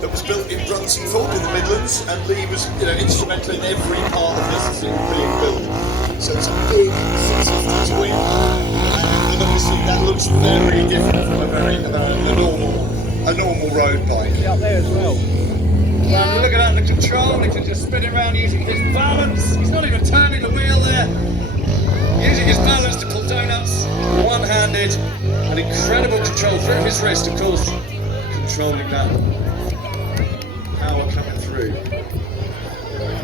that was built in Brunton Thorpe in the Midlands, and Lee was, instrumental in every part of this thing being built. So it's a big 650 twin, and obviously that looks very different from a normal road bike. Up there as well. And look at that, the control, he can just spin it around using his balance. He's not even turning the wheel there. Using his balance to pull donuts, one-handed, and incredible control through his wrist, of course, controlling that power coming through.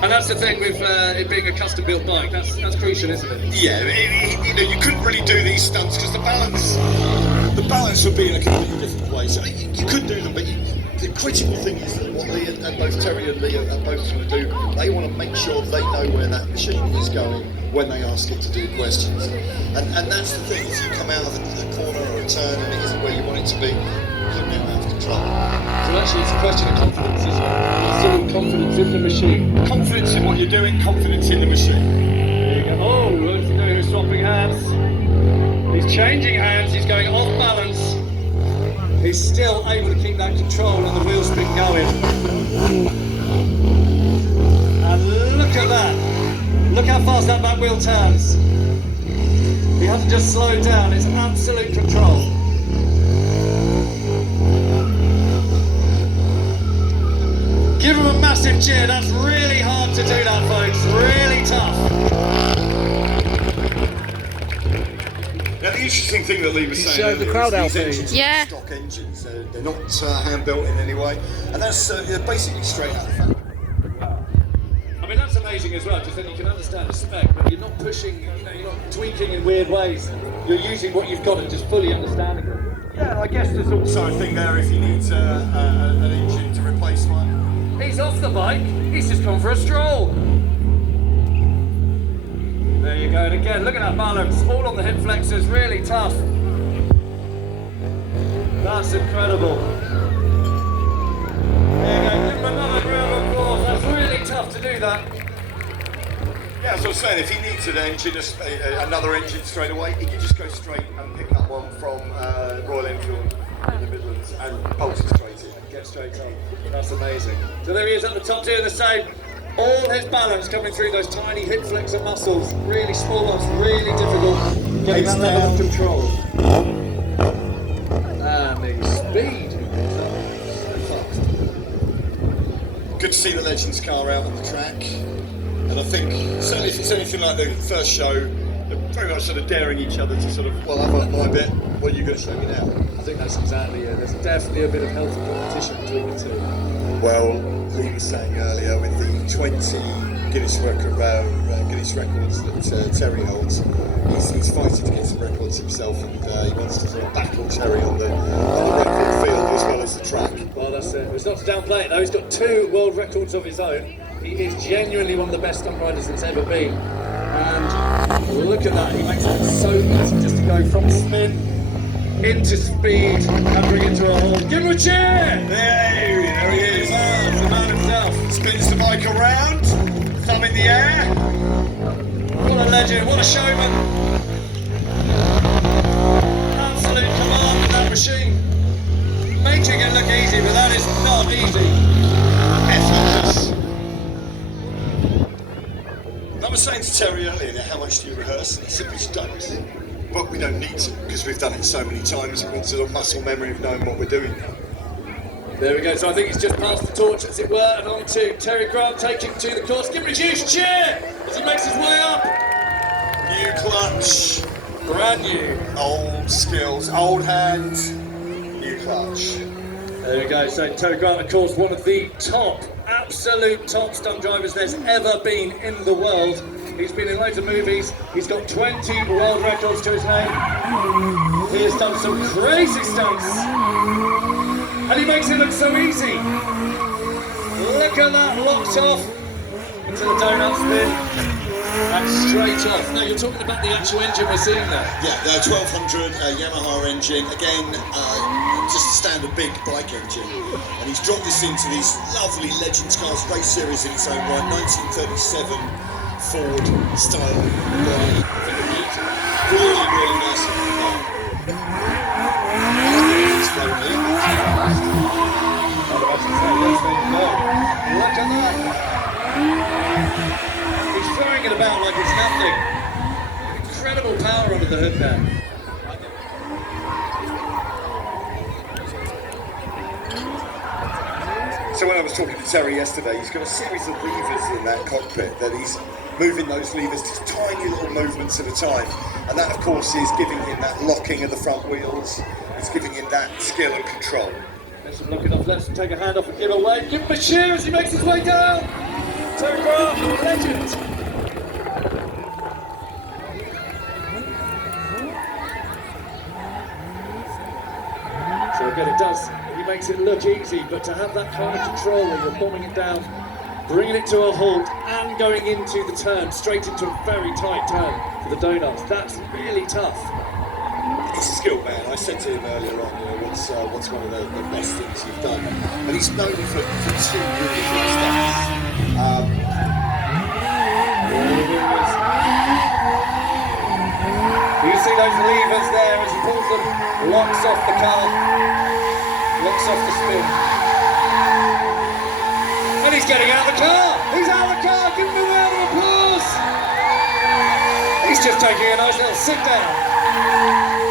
And that's the thing with it being a custom-built bike, that's crucial, isn't it? Yeah, you couldn't really do these stunts because the balance would be in a completely different way. So you could do them, but the critical thing is that what Lee and both Terry and Lee are both trying to do, they want to make sure they know where that machine is going when they ask it to do questions. And that's the thing, is you come out of a corner or a turn and it isn't where you want it to be, you're now out of control. So actually it's a question of confidence, isn't it? Absolute confidence in the machine. Confidence in what you're doing, confidence in the machine. There you go. Oh, what's he doing? He's swapping hands. He's changing hands, he's going off balance. He's still able to keep that control and the wheel spin going. And look at that. Look how fast that back wheel turns. He hasn't just slowed down, it's absolute control. Give him a massive cheer, that's really hard to do that, folks, really tough. Now the interesting thing that Lee was saying showed the crowd out there. engines Yeah. are stock engines, they're not hand built in any way, and that's basically straight out of the factory. I mean, that's amazing as well, just then you can understand the spec, but you're not pushing, you're not tweaking in weird ways. You're using what you've got and just fully understanding it. Yeah, I guess there's also a thing there if you need an engine to replace one. He's off the bike, he's just gone for a stroll. There you go, and again, look at that balance, all on the hip flexors, really tough. That's incredible. There you go, give him another round of applause, that's really tough to do that. Yeah, as I was saying, if he needs an engine, another engine straight away, he can just go straight and pick up one from Royal Enfield in the Midlands and bolt it straight in. Get straight on, that's amazing. So there he is at the top tier, the same. All his balance coming through those tiny hip flexor muscles, really small ones, really difficult getting that level of control. And the speed, so fast. Good to see the Legends car out on the track, and I think certainly if it's anything like the first show, they're very much sort of daring each other to sort of, well, I've up my bit, what are you going to show me now? I think that's exactly it. There's definitely a bit of healthy competition between the two. Well, Lee was saying earlier with the 20 Guinness records that Terry holds, he's fighting to get some records himself, and he wants to sort of battle Terry on the record field as well as the track. Well, that's it. It's not to downplay it though. He's got 2 world records of his own. He is genuinely one of the best stunt riders that's ever been. And look at that. He makes it so easy just to go from spin into speed and bring it to a halt. Give him a cheer! There he is. The man himself. Spins the bike around, thumb in the air. What a legend, what a showman. Absolute command of that machine. Making it look easy, but that is not easy. Effortless. I was saying to Terry earlier, how much do you rehearse? And he said, we just don't. But we don't need to, because we've done it so many times, and we've got sort of muscle memory of knowing what we're doing now. There we go, so I think he's just passed the torch, as it were, and on to Terry Grant taking to the course. Give him a huge cheer as he makes his way up. New clutch, Brand new. old skills, old hand, new clutch. There we go, so Terry Grant, of course, one of the top, absolute top stunt drivers there's ever been in the world. He's been in loads of movies, he's got 20 world records to his name. He has done some crazy stunts. And he makes it look so easy. Look at that, locked off into the donut spin. And straight off. Now you're talking about the actual engine we're seeing there. Yeah, the 1200 Yamaha engine, again, just a standard big bike engine. And he's dropped this into these lovely Legends Cars race series in its own right, 1937 Ford style. Really, really nice. out like it's nothing. Incredible power under the hood there. So when I was talking to Terry yesterday, he's got a series of levers in that cockpit that he's moving those levers, just tiny little movements at a time. And that, of course, is giving him that locking of the front wheels. It's giving him that skill and control. Let's look enough. Let's take a hand off and give away. Give him a cheer as he makes his way down. Terry Grant, legend. So again, it does. He makes it look easy, but to have that kind of control where you're bombing it down, bringing it to a halt, and going into the turn, straight into a very tight turn for the donuts, that's really tough. He's a skilled man. I said to him earlier on, what's one of the best things you've done? And he's known for two really good stunts. You see those levers there as he pulls them, locks off the car, locks off the spin. And he's getting out of the car! He's out of the car! Give him a round of applause! He's just taking a nice little sit down.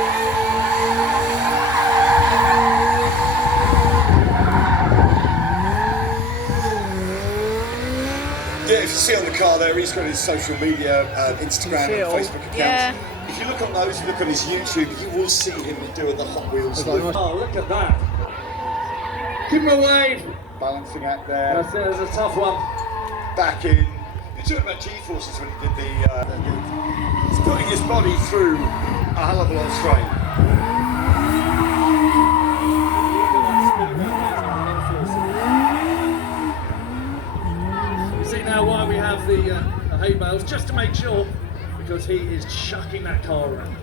Yeah, if you see on the car there, he's got his social media, Instagram and Facebook accounts. Yeah. If you look on those, you look on his YouTube, you will see him doing the Hot Wheels loop. Oh, look at that. Give him a wave. Balancing act there. That's a tough one. Back in. You're talking about G-forces when he did he's putting his body through a hell of a lot of strain. You see now why we have the hay bales, just to make sure, because he is chucking that car around.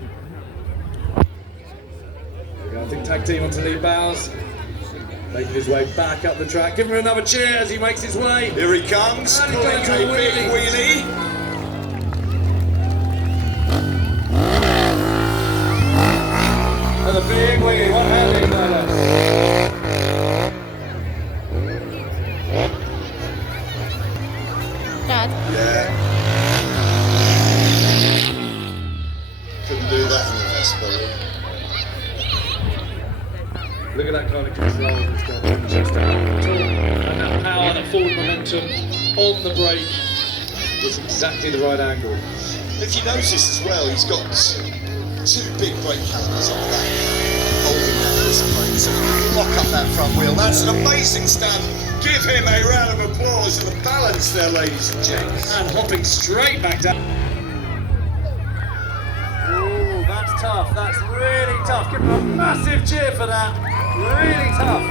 There we go, I think tag team onto Lee Bowles, making his way back up the track. Give him another cheer as he makes his way. Here he comes, And pulling he's a going to big wheelie. wheelie. And a big wheelie, one-handed, no less. Dad. Yeah. Couldn't do that in the Vespa. Look at that kind of control he's got. Just that control and that power, that forward momentum on the brake was exactly the right angle. If you notice as well, he's got two big brake calipers on that, holding that disc brake, so he can lock up that front wheel. That's an amazing stunt. Give him a round of applause for the balance there, ladies and gents. And hopping straight back down. Ooh, that's tough. That's really tough. Give him a massive cheer for that. Really tough.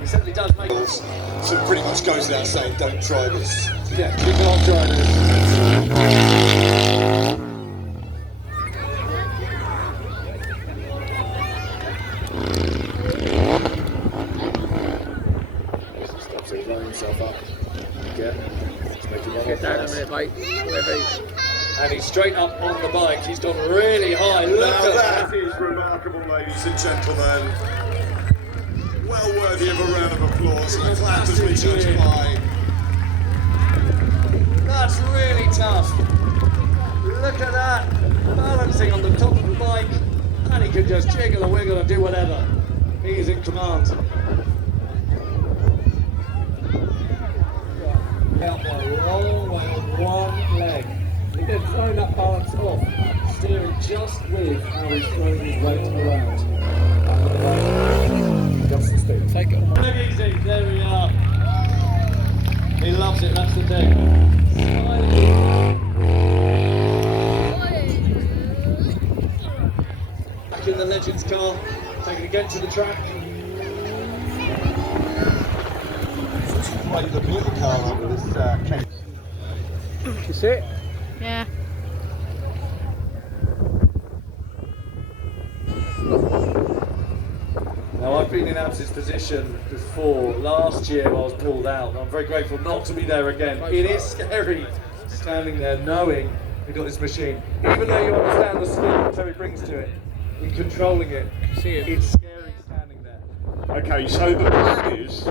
He certainly does make it. So pretty much goes without saying, don't try this. Yeah, you can't try this. Stops it, blowing himself up. Get Down a minute, mate. and he's straight up on the bike. He's gone really high. Look Now at that. that is remarkable, ladies and gentlemen. Well worthy of a round of applause and a clap as we judge by. That's really tough. Look at that. Balancing on the top of the bike. And he can just jiggle and wiggle and do whatever. He is in command. Out by a long way on one leg. Again, throwing that balance off. Steering just with how he's throwing his weight around. Got some speed. Take it. Look easy. There we are. He loves it. That's the thing. Back in the Legends car, taking again to the track. Great looking little car under this case. You see it? Yeah. Now I've been in Abs's position before. Last year I was pulled out. I'm very grateful not to be there again. It is scary standing there knowing you've got this machine. Even though you understand the skill that Terry brings to it, in controlling it, See it. it's scary standing there. Okay, so the plan is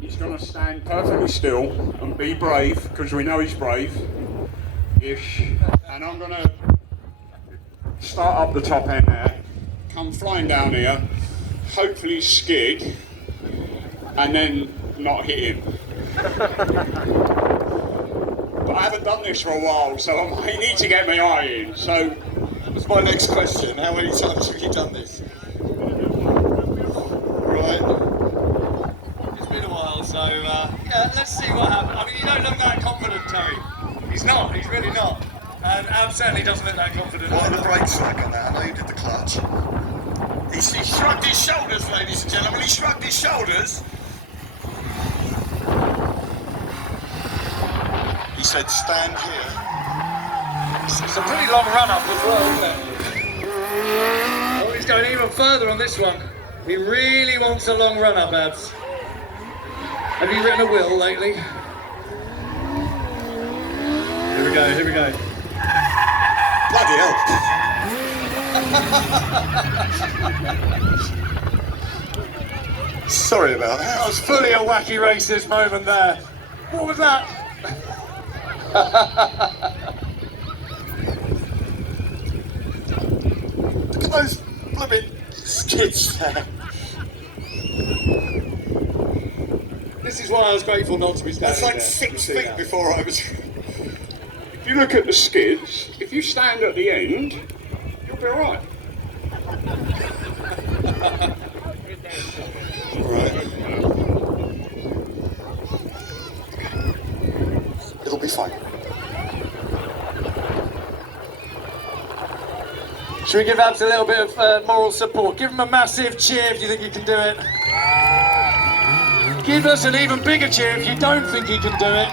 he's going to stand perfectly still and be brave, because we know he's brave-ish. And I'm going to start up the top end there, come flying down here, hopefully skid, and then not hit him. But I haven't done this for a while, so I might need to get my eye in. So That was my next question. How many times have you done this? Right. It's been a while, so yeah, let's see what happens. I mean, you don't look that confident, Terry. He's not, he's really not. And Ab certainly doesn't look that confident. What are the brakes like on that? I know you did the clutch. He shrugged his shoulders, ladies and gentlemen. He shrugged his shoulders. He said, stand here. It's a pretty long run up as well, isn't it? Oh, he's going even further on this one. He really wants a long run up, Abs. Have you written a will lately? Here we go, here we go. Bloody hell. Sorry about that. That was fully a wacky racist moment there. What was that? Look at those blooming skids there. This is why I was grateful not to be standing That's like there. 6 You see feet that? before I was... if you look at the skids, if you stand at the end, you'll be all right. Right. It'll be fine. Should we give Abs a little bit of moral support? Give him a massive cheer if you think you can do it. Give us an even bigger cheer if you don't think he can do it.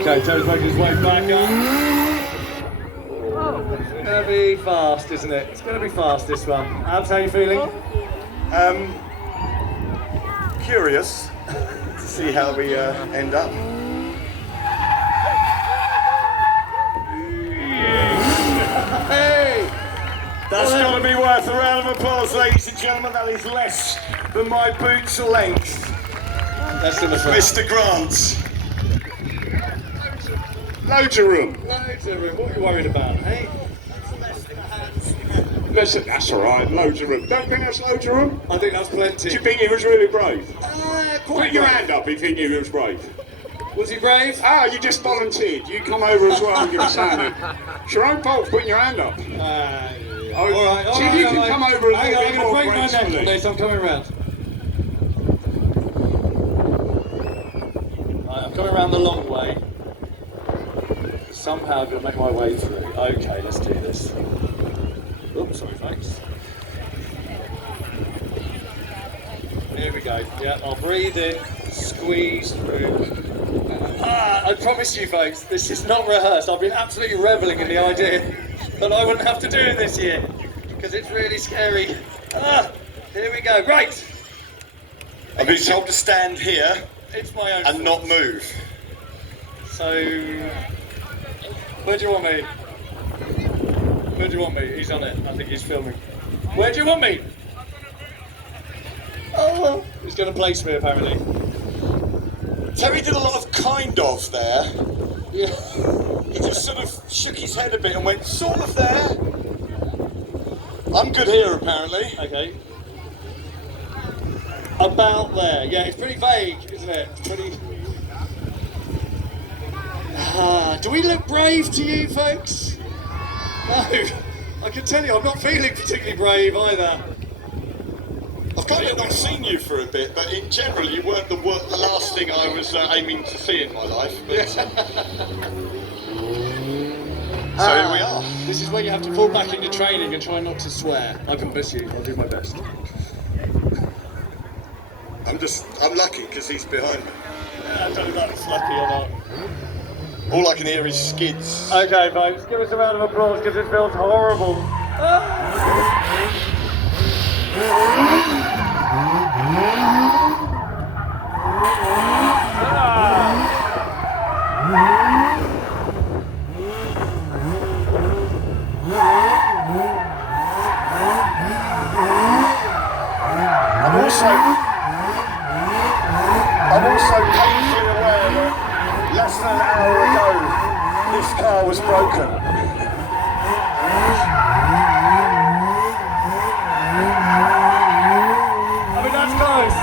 Okay, Terry's making his way back up. It's gonna be fast, isn't it? It's gonna be fast, this one. Abs, how are you feeling? Curious to see how we end up. Hey! That's got to be worth a round of applause, ladies and gentlemen. That is less than my boots' length. That's in the front. Mr. Grant. Loads of room. Loads of room. What are you worried about, eh? Listen, that's all right. Loads of room. Don't think that's loads of room? I think that's plenty. Do you think he was really brave? Quite Put your brave. hand up if you think he was brave. Was he brave? Ah, you just volunteered. You come over as well and give us a hand. It's your own fault for putting your hand up. All right. See if you can come over a Hang little on, bit I'm going to more break my neck on gracefully. this. I'm coming round. Right, I'm coming round the long way. Somehow I'm going to make my way through. Okay, let's do this. Oops, sorry, folks. Here we go. Yeah, I'll breathe in, squeeze through. I promise you, folks, this is not rehearsed. I've been absolutely reveling in the idea that I wouldn't have to do it this year because it's really scary. Here we go. Right. I've been told to stand here It's my own. and not move. So, where do you want me? Where do you want me? He's on it. I think he's filming. Where do you want me? Oh, he's going to place me apparently. Terry did a lot of kind of there. Yeah. He just sort of shook his head a bit and went, sort of there. I'm good here, apparently. Okay. About there. Yeah, it's pretty vague, isn't it? It's pretty. Do we look brave to you, folks? No. I can tell you, I'm not feeling particularly brave either. I've kind of not seen you for a bit, but in general, you weren't the last thing I was aiming to see in my life. But, so here we are. This is where you have to fall back into training and try not to swear. I can miss you. I'll do my best. I'm lucky because he's behind me. I don't know if that's lucky or not. All I can hear is skids. Okay, folks, give us a round of applause because it feels horrible. also painfully aware that less than an hour ago this car was broken. I mean, that's close.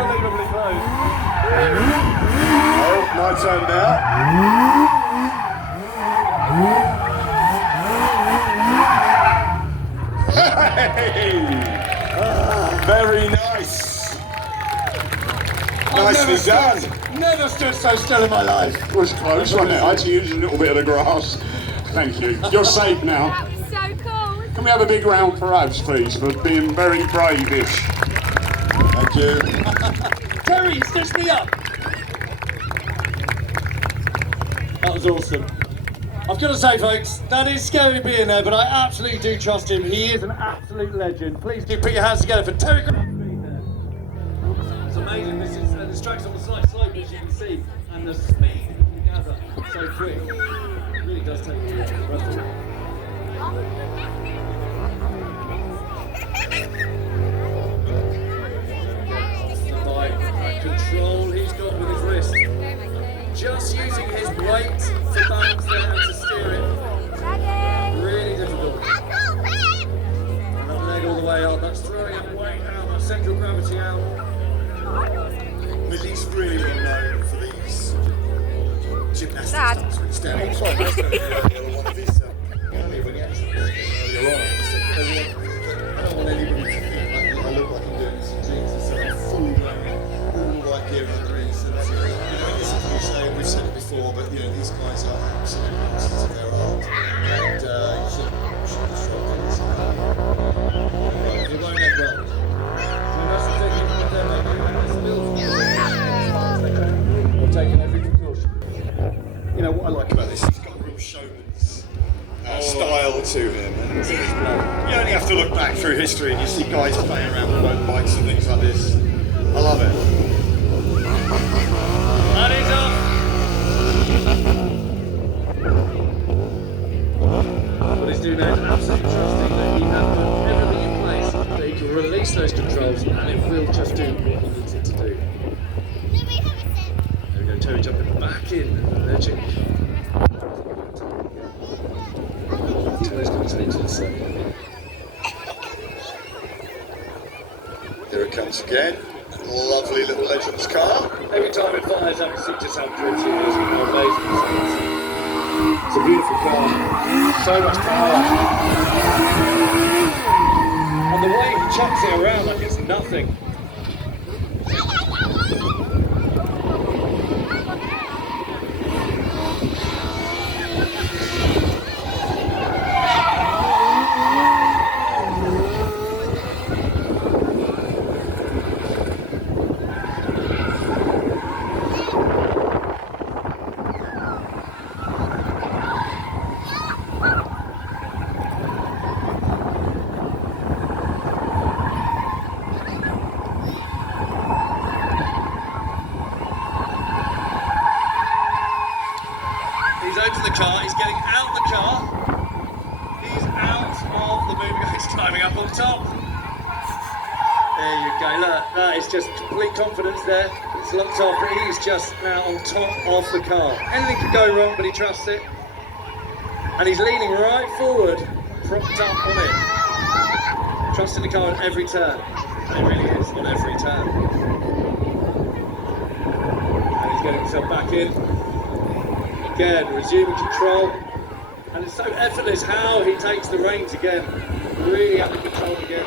Unbelievably close. Oh, no turn now. Hey! Very nice. Nicely done. Never stood so still in my life. It was close, wasn't it? I had to use a little bit of the grass. Thank you. You're safe now. That was so cool. Can we have a big round for Abs, please, for being very brave-ish? Thank you. Terry, stitch me up. That was awesome. I've got to say, folks, that is scary being there, but I absolutely do trust him. He is an absolute legend. Please do put your hands together for Terry. It's amazing. This track's on the slight slope, as you can see, and the speed he can gather so quick. It really does take you off the breath away. By control he's got with his wrist. Just using his weight to balance there and to steer it. Really difficult. And that leg all the way up, that's throwing that weight out, that central gravity out. But he's really well known for these gymnastics Dad. stunts, which down on one of his when he actually earlier on, he said, I don't want anybody to think like I look like I'm doing some jeans and stuff. I'm fully wearing all the right gear under these. And listen to me say, we've said it before, but you know, these guys are absolute masters of their art. And you should just rock in this. It won't end well. And that's the thing, you put there, mate, I've taken every precaution. You know, what I like about this, he's got a real showman's style to him. And you only have to look back through history and you see guys playing around with motorbikes and things like this. I love it. That is up. What he's doing now is absolutely trusting that he has got everything in place, that he can release those controls and it will just do what he needs it to do. There we go, Terry jumping back in, edging. Terry's got his into the set. Here it comes again. Lovely little Legends car. Every time it fires up, you see just how pretty it is and how amazing it is. It's a beautiful car. So much power. And the way he chucks it around like it's nothing. He's over the car, he's getting out the car. He's out of the movie, he's climbing up on top. There you go, look, that is just complete confidence there. It's locked off, but he's just now on top of the car. Anything could go wrong, but he trusts it. And he's leaning right forward, propped up on it. Trusting the car at every turn. And it really is, on every turn. And he's getting himself back in. Again, resuming control, and it's so effortless how he takes the reins again, really under control again.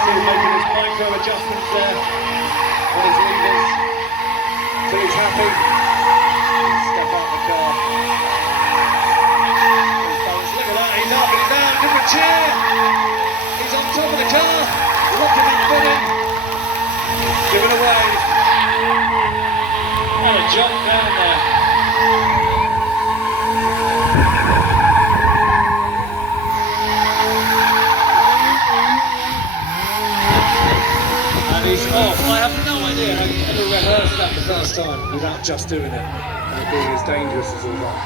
Still making his micro adjustments there on his levers till he's happy. Step out the car. Chair. He's on top of the car, looking at footing, giving a wave, and a jump down there. And he's off. I have no idea how you ever rehearsed that the first time without just doing it and it being as dangerous as all that.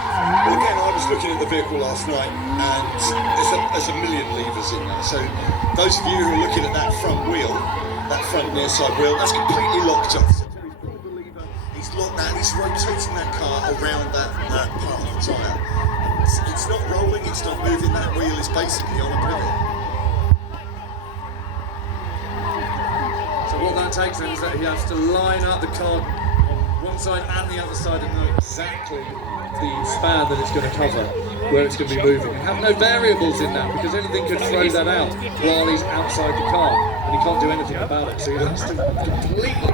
Well, again, I was looking at the vehicle last night, and there's a million levers in there. So those of you who are looking at that front wheel, that front near side wheel, that's completely locked off. So Terry's pulled the lever, he's locked that, he's rotating that car around that part of the tyre. It's not rolling, it's not moving, that wheel is basically on a pivot. So what that takes then is that he has to line up the car on one side and the other side and know exactly the span that it's going to cover, where it's going to be moving, and have no variables in that, because anything could throw that out while he's outside the car and he can't do anything about it. So he has to completely